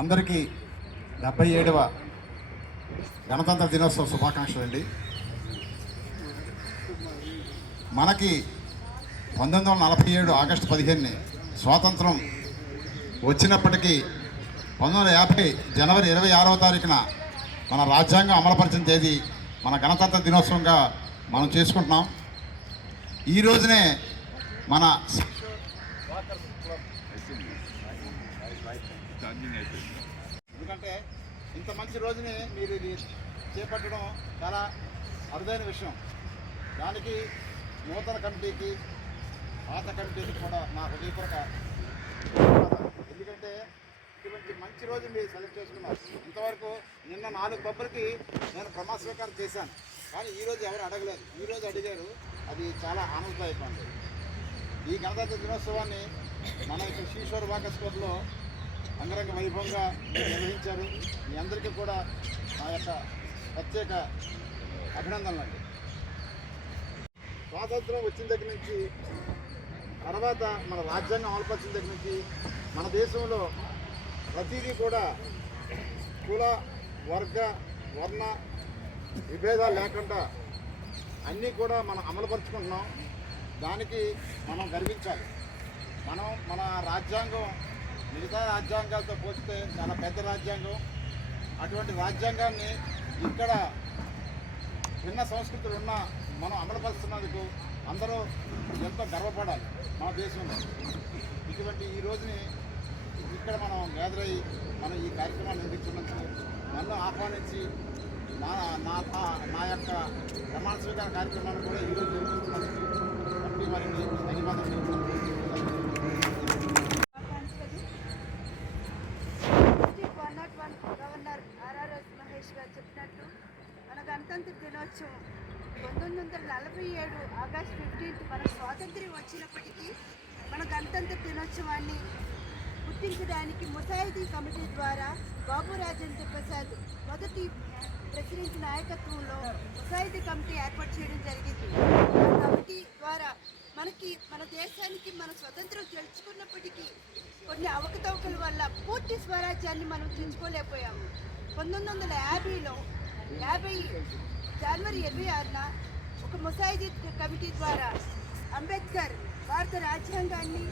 అందరికీ 77వ గణతంత్ర దినోత్సవ శుభాకాంక్షలు అండి. మనకి 1947 ఆగస్టు 15 స్వాతంత్రం వచ్చినప్పటికీ 1950 జనవరి 26వ తారీఖున మన రాజ్యాంగం అమలుపరిచిన తేదీ మన గణతంత్ర దినోత్సవంగా మనం చేసుకుంటున్నాం. ఈ రోజునే మన ఎందుకంటే ఇంత మంచి రోజుని మీరు ఇది చేపట్టడం చాలా అరుదైన విషయం. దానికి నూతన కమిటీకి పాత కమిటీకి కూడా నా హృదయపూర్వక ఎందుకంటే ఇటువంటి మంచి రోజు మీరు సెలెక్ట్ చేసుకున్నారు. ఇంతవరకు నిన్న 4 పబ్బులకి నేను ప్రమాణ స్వీకారం చేశాను, కానీ ఈరోజు ఎవరు అడగలేదు. ఈరోజు అడిగారు, అది చాలా ఆనందదాయకంగా. ఈ గణతంత్ర దినోత్సవాన్ని మన యొక్క శ్రీశ్వర వాకర్స్ క్లబ్లో అంగరంగ వైభవంగా నిర్వహించారు. మీ అందరికీ కూడా నా యొక్క ప్రత్యేక అభినందనలు అండి. స్వాతంత్రం వచ్చిన దగ్గర నుంచి తర్వాత మన రాజ్యాంగం అమలుపరిచిన దగ్గర నుంచి మన దేశంలో ప్రతిదీ కూడా కుల వర్గ వర్ణ విభేదాలు లేకుండా అన్నీ కూడా మనం అమలుపరుచుకుంటున్నాం. దానికి మనం గర్వించాలి. మన రాజ్యాంగం మిగతా రాజ్యాంగాలతో పోలిస్తే చాలా పెద్ద రాజ్యాంగం. అటువంటి రాజ్యాంగాన్ని ఇక్కడ భిన్న సంస్కృతులు ఉన్న మనం అమలుపరుస్తున్నందుకు అందరూ ఎంతో గర్వపడాలి మన దేశంలో. ఇటువంటి ఈ రోజుని ఇక్కడ మనం గ్యాదర్ అయ్యి మనం ఈ కార్యక్రమాన్ని నిర్వహించినందుకు నన్ను ఆహ్వానించి నా యొక్క ప్రమాణ స్వీకార కార్యక్రమాన్ని కూడా ఈరోజు నిర్వహిస్తున్నందుకు మరి ధన్యవాదాలు. గవర్నర్ ఆర్ఆర్ఎస్ మహేష్ గారు చెప్పినట్టు మన గణతంత్ర దినోత్సవం 1947 ఆగస్టు 15 మన స్వాతంత్ర్యం వచ్చినప్పటికీ మన గణతంత్ర దినోత్సవాన్ని గుర్తించడానికి ముసాయిదీ కమిటీ ద్వారా బాబు రాజేంద్ర ప్రసాద్ మొదటి ప్రెసిడెంట్ నాయకత్వంలో ముసాయిదీ కమిటీ ఏర్పాటు చేయడం జరిగింది. ఆ కమిటీ ద్వారా మన దేశానికి మన స్వతంత్రం గెలుచుకున్నప్పటికీ కొన్ని అవకతవకల వల్ల పూర్తి స్వరాజ్యాన్ని మనం తెచ్చుకోలేకపోయాము. 1950లో జనవరి 26న ఒక ముసాయిదీ కమిటీ ద్వారా అంబేద్కర్ భారత రాజ్యాంగాన్ని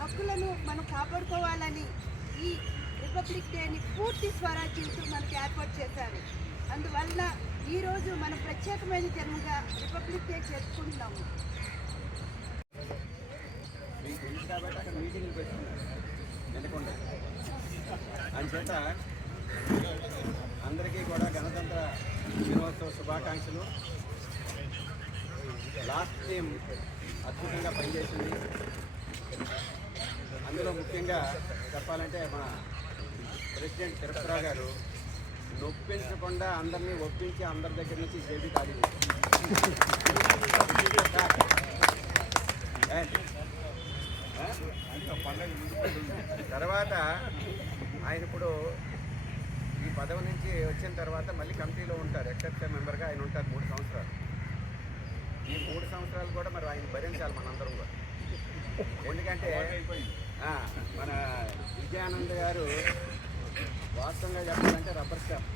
హక్కులను మనం కాపాడుకోవాలని ఈ రిపబ్లిక్ డేని పూర్తి స్వరాజ్యంతో మనకు ఏర్పాటు చేశారు. అందువలన ఈరోజు మనం ప్రత్యేకమైన జన్మగా రిపబ్లిక్ డే జరుపుకుంటున్నాము. అంచేత అందరికీ కూడా గణతంత్ర దినోత్సవ శుభాకాంక్షలు. లాస్ట్ టీం అద్భుతంగా పనిచేసింది. అందులో ముఖ్యంగా చెప్పాలంటే మన ప్రెసిడెంట్ తిరుపతిరావు గారు నొప్పించకుండా అందరినీ ఒప్పించి అందరి దగ్గర నుంచి జేబీ ఖాళీ తర్వాత ఆయన ఇప్పుడు ఈ పదవి నుంచి వచ్చిన తర్వాత మళ్ళీ కమిటీలో ఉంటారు. ఎక్సెప్షన్ మెంబర్గా ఆయన ఉంటారు 3 సంవత్సరాలు. ఈ 3 సంవత్సరాలు కూడా మరి ఆయన భరించాలి మనందరం కూడా. ఎందుకంటే మన విజయానంద్ గారు వాస్తవంగా చెప్పాలంటే రబ్బర్ స్టాంప్.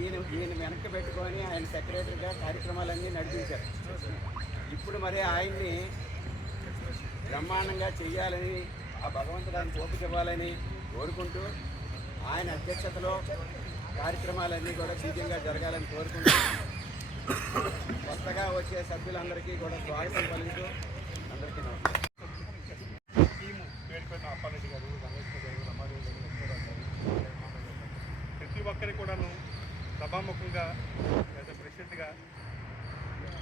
ఈయన వెనక్కి పెట్టుకొని ఆయన సెక్రటరీగా కార్యక్రమాలన్నీ నడిపించారు. ఇప్పుడు మరి ఆయన్ని బ్రహ్మాండంగా చెయ్యాలని ఆ భగవంతుడు ఆయన ఓపిక ఇవ్వాలని కోరుకుంటూ ఆయన అధ్యక్షతలో కార్యక్రమాలన్నీ కూడా దివ్యంగా జరగాలని కోరుకుంటూ కొత్తగా వచ్చే సభ్యులందరికీ కూడా స్వాగతం పలుకుతూ అందరికీ నమస్కారం. టీము పేరుపైన అప్పారెడ్డి గారు, రమేష్ గారు, రమాదేవి గారు, ప్రతి ఒక్కరికి కూడాను సభాముఖంగా లేదా ప్రెసిడెంట్గా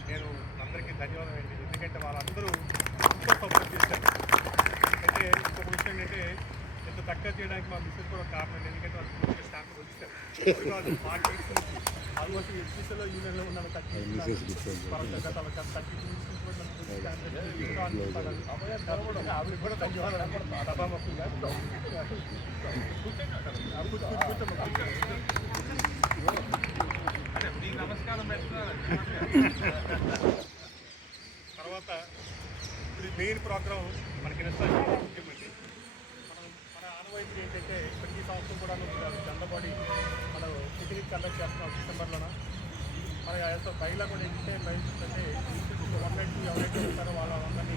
నేను అందరికీ ధన్యవాదాలు అండి. ఎందుకంటే వాళ్ళందరూ ఎంతో సపోర్ట్ చేశారు. అయితే ఇంకొక విషయం ఏంటంటే ఎంత చక్కగా చేయడానికి మా మిస్సెస్ కూడా కారణం. ఎందుకంటే వాళ్ళు పూర్తిగా స్టాంప్ వచ్చేసారు. ఆల్మోస్ట్ ఎస్పీసీలో యూనియన్లో ఉన్న ఆవిడ కూడా ధన్యవాదాలు సభాముఖంగా. మీకు నమస్కారం తర్వాత ఇప్పుడు మెయిన్ ప్రోగ్రాం మనకి ముఖ్యమంత్రి మంచిగా ఏంటంటే ప్రతి సంవత్సరం కూడా చందబాడి మనం పిక్నిక్ కండక్ట్ చేస్తున్నాం డిసెంబర్లోన. మన బయలా కూడా ఏంటంటే బయలుంటే 192 ఎవరైతే ఉంటారో వాళ్ళందరినీ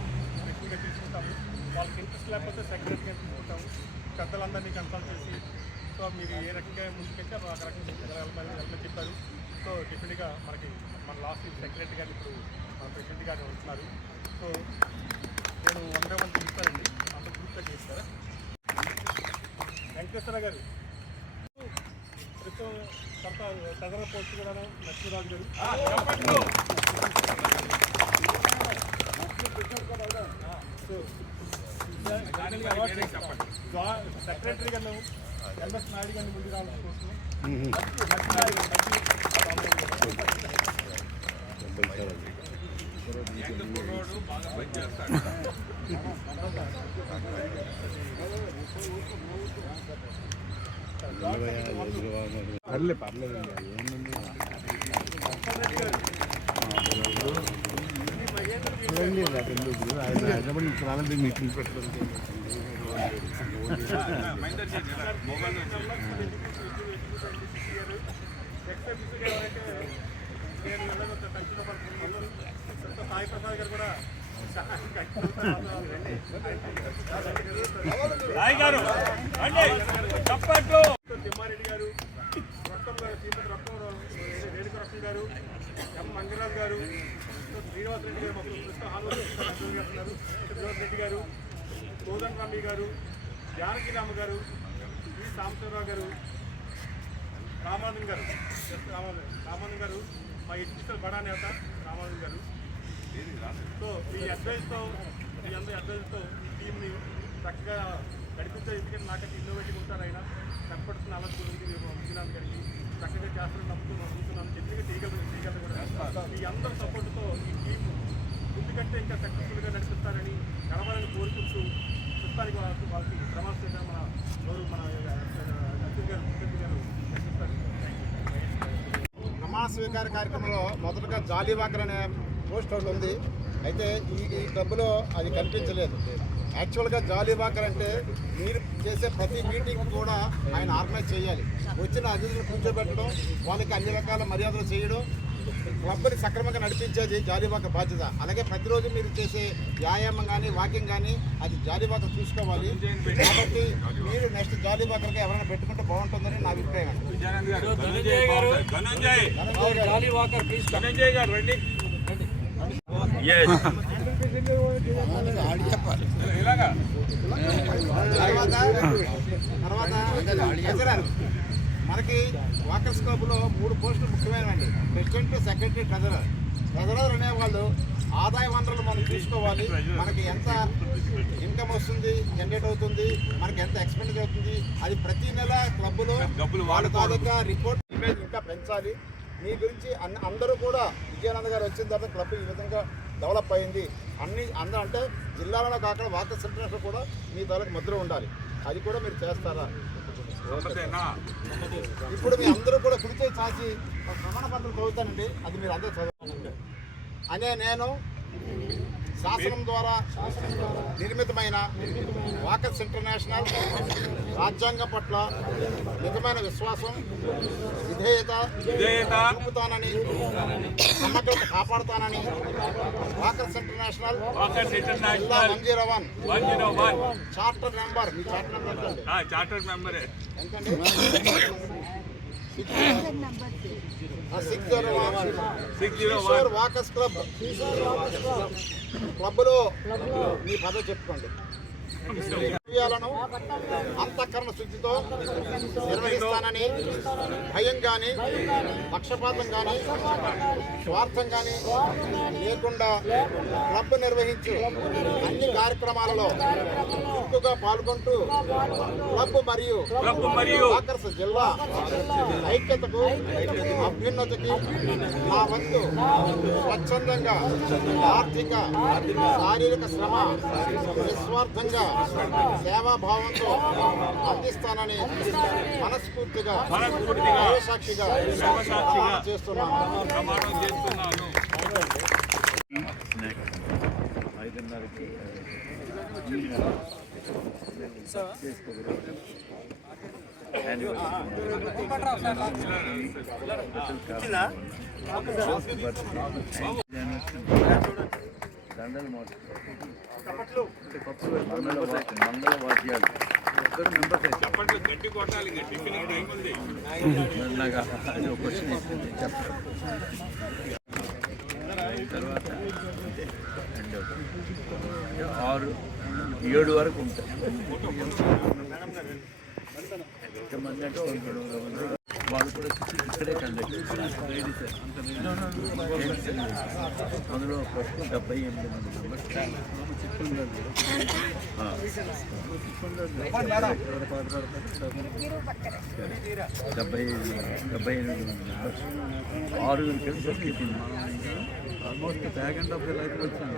ఎక్కువగా తీసుకుంటాము. వాళ్ళకి ఇంట్రెస్ట్ లేకపోతే సెక్రటరీగా తీసుకుంటాము. పెద్దలందరినీ కన్సల్ట్ చేసి సో మీరు ఏ రకంగా ముందుకెళ్తే ఆ రకంగా వెళ్ళమని చెప్పారు. సో డెఫినెట్గా మన లాస్ట్ సెక్రటరీ గారు ఇప్పుడు మన ప్రెసిడెంట్ గారు ఉంటున్నారు. సో నేను 1 by 1 చూస్తానండి, అంత గ్రూప్గా చేస్తారా. వెంకటేశ్వర గారు క్రితం సదర పోస్ట్ కూడా లక్ష్మీరాజు గారు సెక్రటరీ గారు ఎంఎస్ నాయుడు గారిని ముందు రావాల్సిన కోసం పర్లేదు పర్లేదండి. చూడండి ఎందుకు ఆయన హైదరాబాద్ నుంచి రావాలంటే మీటింగ్ పెట్టడం సాయి ప్రసాద్ గారు కూడా తిమ్మారెడ్డి గారు, రొక్కం గారు, శ్రీమతి రొక్కం రేణుక రొక్కం గారు, ఎం మంగరాజు గారు, శ్రీనివాస్ రెడ్డి గారు, మొత్తం కృష్ణ హానుగారు, శ్రీనివాస్ రెడ్డి గారు, కోదండ రామయ్య గారు, జానకిరామ గారు, వి సాంబశివరావు గారు, రామానందన్ గారు, రామానందన్ గారు మా ఎడ్యుకేషన్ బడా నేత రామానందన్ గారు. సో మీ అడ్వైస్తో మీ అందరి అడ్వైస్తో టీంని చక్కగా నడిపించారు. ఎందుకంటే నాకైతే ఇన్నోవేటివ్ ఉంటారు. ఆయన కనపడుతున్న అలర్ట్ గురించి ముగినాథ్ గారికి చక్కగా చేస్తారని నమ్ముతున్నాను. చెప్పిగా చేయగలరు కూడా. మీ అందరి సపోర్టుతో ఈ టీం ఎందుకంటే ఇంకా సక్సెస్ఫుల్గా నడిపిస్తారని గడవాలని కోరుకుంటూ ప్రస్తుతానికి వాళ్ళకి ప్రమాణ మన గౌరవ మన అర్జున్ గారు ముఖ్యమంత్రి గారు నడిపిస్తారు. ప్రమాణ స్వీకార కార్యక్రమంలో మొదటగా జాలీవాకర్ అనే పోస్ట్ ఒకటి ఉంది. అయితే ఈ క్లబ్లో అది కనిపించలేదు. యాక్చువల్గా జాలీవాకర్ అంటే మీరు చేసే ప్రతి మీటింగ్ కూడా ఆయన ఆర్గనైజ్ చేయాలి. వచ్చిన అతిథులను కూర్చోబెట్టడం, వాళ్ళకి అన్ని రకాల మర్యాదలు చేయడం, క్లబ్ని సక్రమంగా నడిపించేది జాలీవాకర్ బాధ్యత. అలాగే ప్రతిరోజు మీరు చేసే వ్యాయామం కానీ వాకింగ్ కానీ అది జాలీవాకర్ చూసుకోవాలి. కాబట్టి మీరు నెక్స్ట్ జాలీవాకర్గా ఎవరైనా పెట్టుకుంటే బాగుంటుందని నా అభిప్రాయం. తర్వాత మనకి వాకర్స్ క్లబ్లో 3 పోస్టులు ముఖ్యమైనవండి. President, secretary, treasurer. ట్రెజరర్ అనేవాళ్ళు ఆదాయ వనరులు మనం చూసుకోవాలి. మనకి ఎంత ఇన్కమ్ వస్తుంది, జనరేట్ అవుతుంది, మనకి ఎంత ఎక్స్పెండిచర్ అవుతుంది, అది ప్రతి నెల క్లబ్లో వాళ్ళ తాలూకా రిపోర్ట్ ఇమేజ్ ఇంకా పెంచాలి. మీ గురించి అందరూ కూడా విజయానంద గారు వచ్చిన తర్వాత క్లబ్ ఈ విధంగా డెవలప్ అయింది అందరూ అంటే జిల్లాలో కాకుండా వాకర్స్ ఇంటర్నేషనల్ కూడా మీ తాలూకు ముద్ర ఉండాలి. అది కూడా మీరు చేస్తారా? ఇప్పుడు మీ అందరూ కూడా కుడిచే చాచి ప్రమాణ పత్రం చదువుతానండి, అది మీరు అందరూ చదవాలండి. అనే నేను శాసనం ద్వారా నిర్మితమైన వాకర్స్ ఇంటర్నేషనల్ రాజ్యాంగం పట్ల నిజమైన విశ్వాసం, విధేయత చూపుతానని, సమగ్రత కాపాడుతానని వాకర్స్ ఇంటర్నేషనల్ జిల్లా 101 చార్టర్ నెంబర్, మీ చార్టర్ నెంబర్ ఎంతండి? 601 వాకర్స్ క్లబ్లో మీ పదవి చెప్పుకోండి. క్రియాలను అంతఃకరణ శుద్ధితో నిర్వహిస్తానని భయం కానీ, పక్షపాతం కానీ, స్వార్థం కానీ లేకుండా క్లబ్ నిర్వహించు అన్ని కార్యక్రమాలలో చురుకుగా పాల్గొంటూ క్లబ్ మరియు వాకర్స్ జిల్లా ఐక్యతకు, అభ్యున్నతికి నా వంతు స్వచ్ఛందంగా ఆర్థిక, శారీరక శ్రమ నిస్వార్థంగా సేవాభావంతో అందిస్తానని మనస్ఫూర్తిగా సాక్షిగా చేస్తున్నాను. 5:30కి దండలు మంగళ వాద్యాలు ఇద్దరు మెంబర్స్ నాకు అది ఒక క్వశ్చన్ ఇచ్చింది చెప్తాను తర్వాత అంతే 6-7 వరకు ఉంటాయి ఎంతమంది అంటే వాళ్ళు కూడా ఇక్కడే కండక్ట్ అందులో ప్రస్తుతం 78 మంది మెంబర్స్ 78 మంది మెంబర్స్ 6 కలిసి చెప్పింది almost back and of the life వచ్చాను